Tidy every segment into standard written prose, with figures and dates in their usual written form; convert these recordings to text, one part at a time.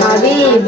হাবিব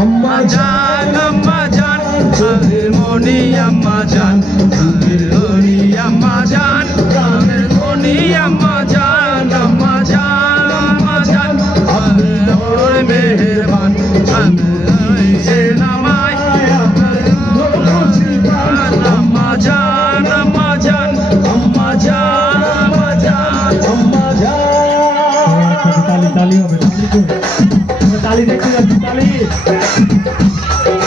আম্মা জান মনি আম্মা জান মনি আম্মা জান মনি আম্মা জান আম্মা জান আম্মা জান ওর মেহেরবান সে নামাই আম্মা জান আম্মা জান আম্মা জান আম্মা জান আম্মা জান তালি হবে তালি দেখতে যাচ্ছি তালি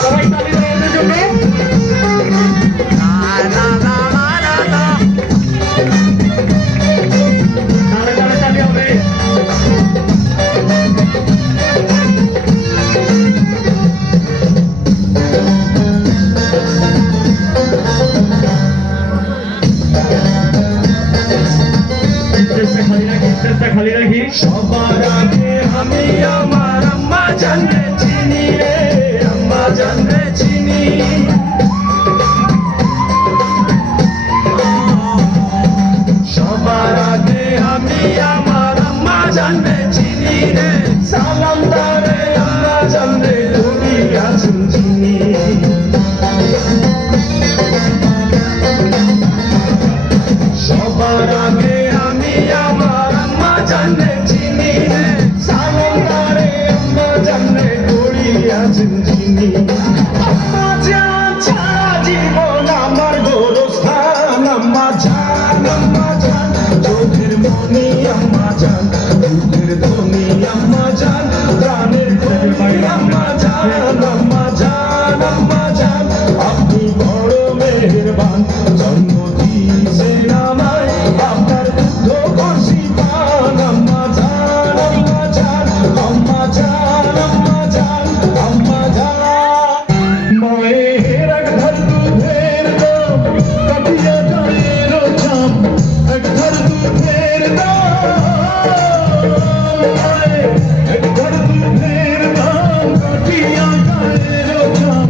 সবাই তালি দেওয়ার জন্য তালি হবে খালি রাখি সবার আগে আমি আমার আম্মা জানতে চিনি রে আম্মা জানতে চিনি সবার আগে আমি আমার আম্মা জানতে চিনি রে সালাম দারে আম্মা জানতে তুমি আছো চিনি সবার আগে আমি আমার আম্মা জানতে চিনি রে সালাম দারে আম্মা জানতে করি আছেন চিনি আম্মা জান ছাড়া জীবন আমার গোরস্থান আম্মা জান চোখের মনি আম্মা জান দুধের ধনি আম্মা জান প্রাণের ধনি আম্মা জান আম্মা জান আম্মা জান আপনি বড় মেহেরবান জন্ম দিয়েছেন আমায় আপনার দুধ করছি পান আম্মা জান আম্মা জান আম্মা জান আম্মা জান আম্মা জান মায়ের এক ধার দুধের দাম কাটিয়া গায়ের চাম এক ধার দুধের দাম এক ধার দুধের দাম কাটিয়া গায়ের চাম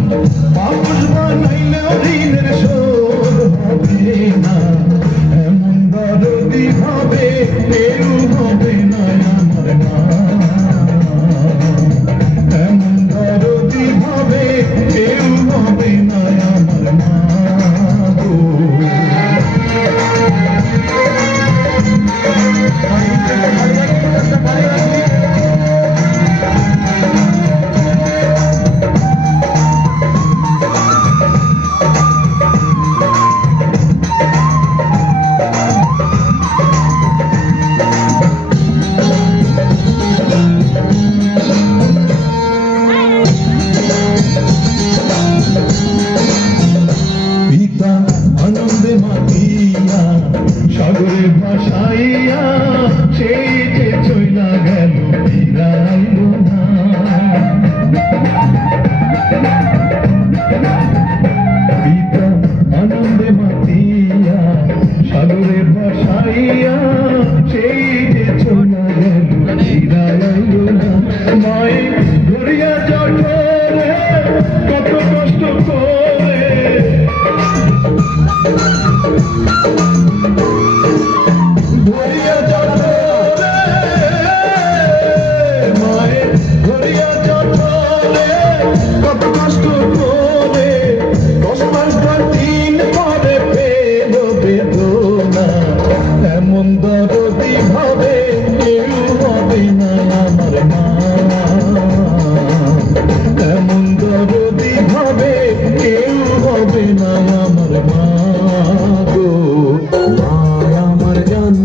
পাপুষ বানাইলেও ঋণের শোধ হবে না এমন দরদি হবে কেউ হবে না আমার মা এমন দরদি হবে কেউ হবে না আমার মা গো পিতা আনন্দে মাতিয়া সাগরে ভাসাইয়া সেই যে চইলা গেল ফিরাইল না পিতা আনন্দে মাতিয়া সাগরে ভাসাইয়া সেই যে চইলা গেল ফিরাইল না মায়ে ধরিয়া জঠরে কত কষ্ট করে ধরিয়া জঠরে মায়ে ধরিয়া জঠরে কত কষ্ট করে 10 মাস 10 দিন পরে পেল বেদনা এমন দরদি ভাবে কেউ হবে না আমার মা এমন দরদি ভাবে কেউ হবে না আমার মা গো মায় আমার জান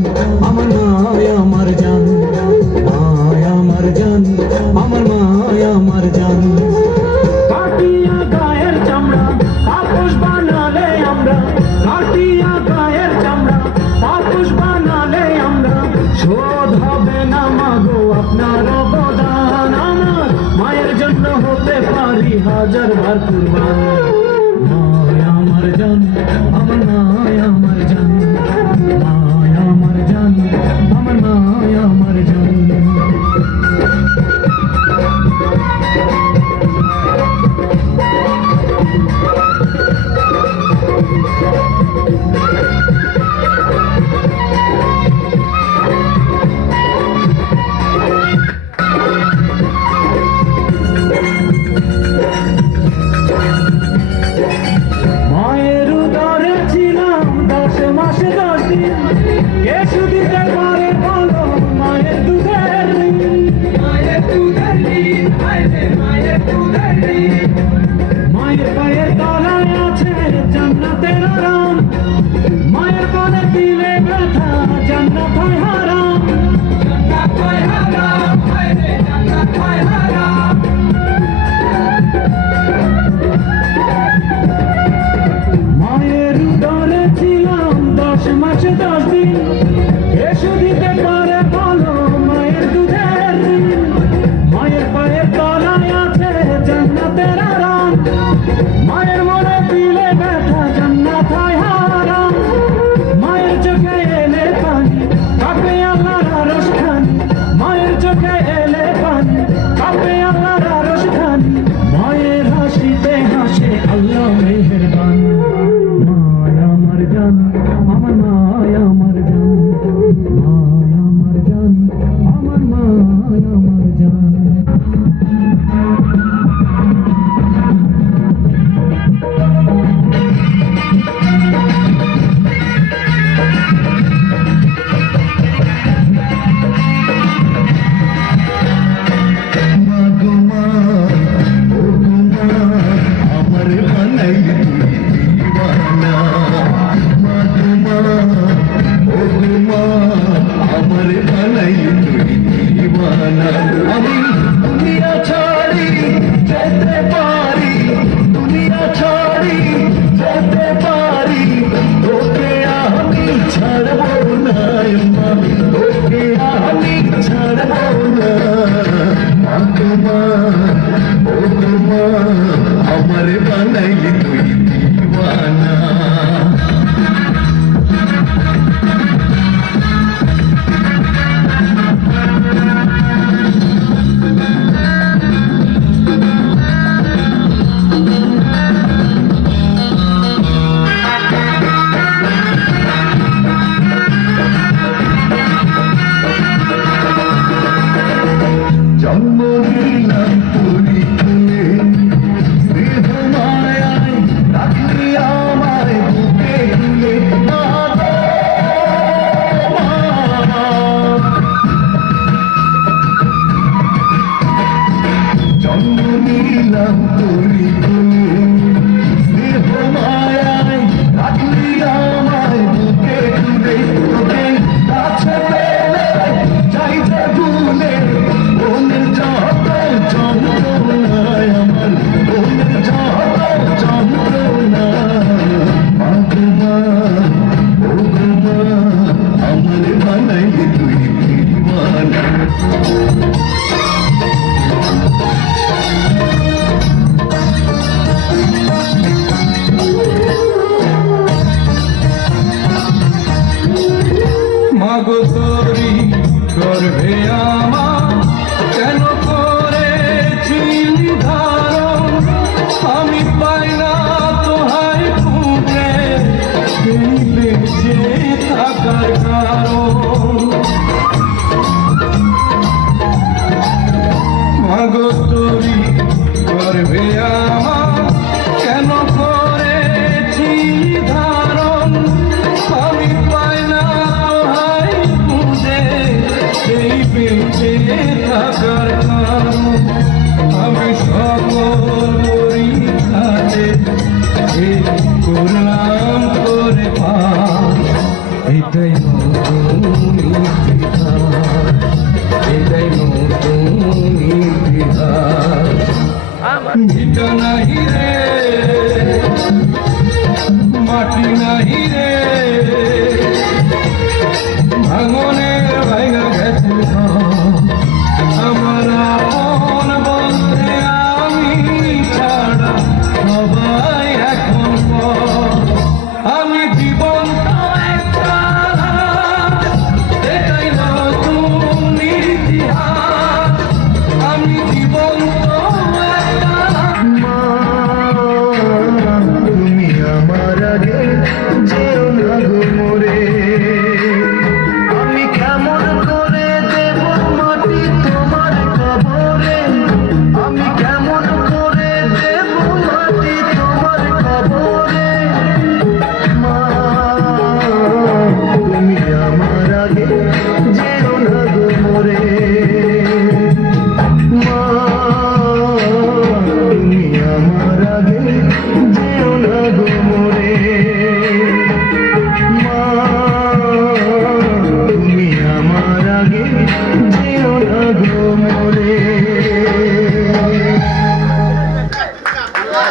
আমার মায় আমার জান মায় আমার জান আমার মায় আমার জান কাটিয়া গায়ের চামড়া পাপোশ বানালে আমরা কাটিয়া গায়ের চামড়া পাপোশ বানালে আমরা শোধ হবে না মাগো আপনার অবদান আমার মায়ের জন্য হতে পারি হাজার বার কুরবান মায় আমার জান আমার মায় আমার জান মায় আমার জান আমার মা কে শুধিতে পারে বলো মায়ের দুধের ঋণ? মায়ের দুধের ঋণ, হায়রে মায়ের দুধের ঋণ। মায়ের পায়ের তলায় আছে জান্নাতের আরাম, মায়ের বলে দিলে ব্যথা জান্নাত হয় হারাম। জান্নাত হয় হারাম, হায়রে জান্নাত হয় হারাম। মায়ের উদরে ছিলাম 10 মাস 10 দিন, কে শুধিতে পারে বলো মায়ের দুধের ঋণ? মায়ের পায়ের তলায় আছে জান্নাতের আরাম, মায়ের মনে দিলে ব্যথা জান্নাত হয় হারাম। মায়ের চোখে এলে পানি কাঁপে আল্লাহর আরশ খানি, মায়ের চোখে এলে পানি কাঁপে আল্লাহর আরশ খানি। মায়ের হাসিতে হাসে আল্লাহ মেহেরবান। মায় আমার জান, আমার মায় আমার জান, মায় আমার জান, আমার মায় আমার জান। মা গো মা, ও গো মা, আমার বানাই তুই দিওয়ানা। মা গো মা, ও গো মা, আমার বানাই তুই দিওয়ানা। আমি দুনিয়া ছাড়ি যেতে পারি, দুনিয়া ছাড়ি যেতে পারি, তোকে আমি ছাড়বো না মা, তোকে আমি ছাড়বো না। মা গো মা, ও গো মা, আমার বানাইলি তুই দিওয়ানা। জন্ম নিলাম তোরি কোলে, স্নেহ মায়ায় রাখলি আমায় বুকে তুলে। মা গো মা, জন্ম নিলাম তোরি কোলে, স্নেহ মায়ায় রাখলি আমায় বুকে তুলে। তোকে কাছে পেলে চাইতে ভুলে, মনের যত যন্ত্রণায় আমার, মনের যত যন্ত্রণা। মা গো মা, ও গো মা, আমার বানাইলি তুই দিওয়ানা। মাগো তোরি গর্ভে আমার কেন করেছিলি ধারণ? আমি পাই না তোহার খুঁজে এই বেঁচে থাকার কারণ। মাগো তোরি গর্ভে আমার কেন করেছিলি ধারণ? আমি পাই না তোহার খুঁজে এই বেঁচে থাকার কারণ। আমি সকল পরীক্ষাতে এই করলাম করে পাস, এটাই নতুন ইতিহাস, এটাই নতুন ইতিহাস। ভিটা নাহি রে, মাটি নাহি রে, ভাঙন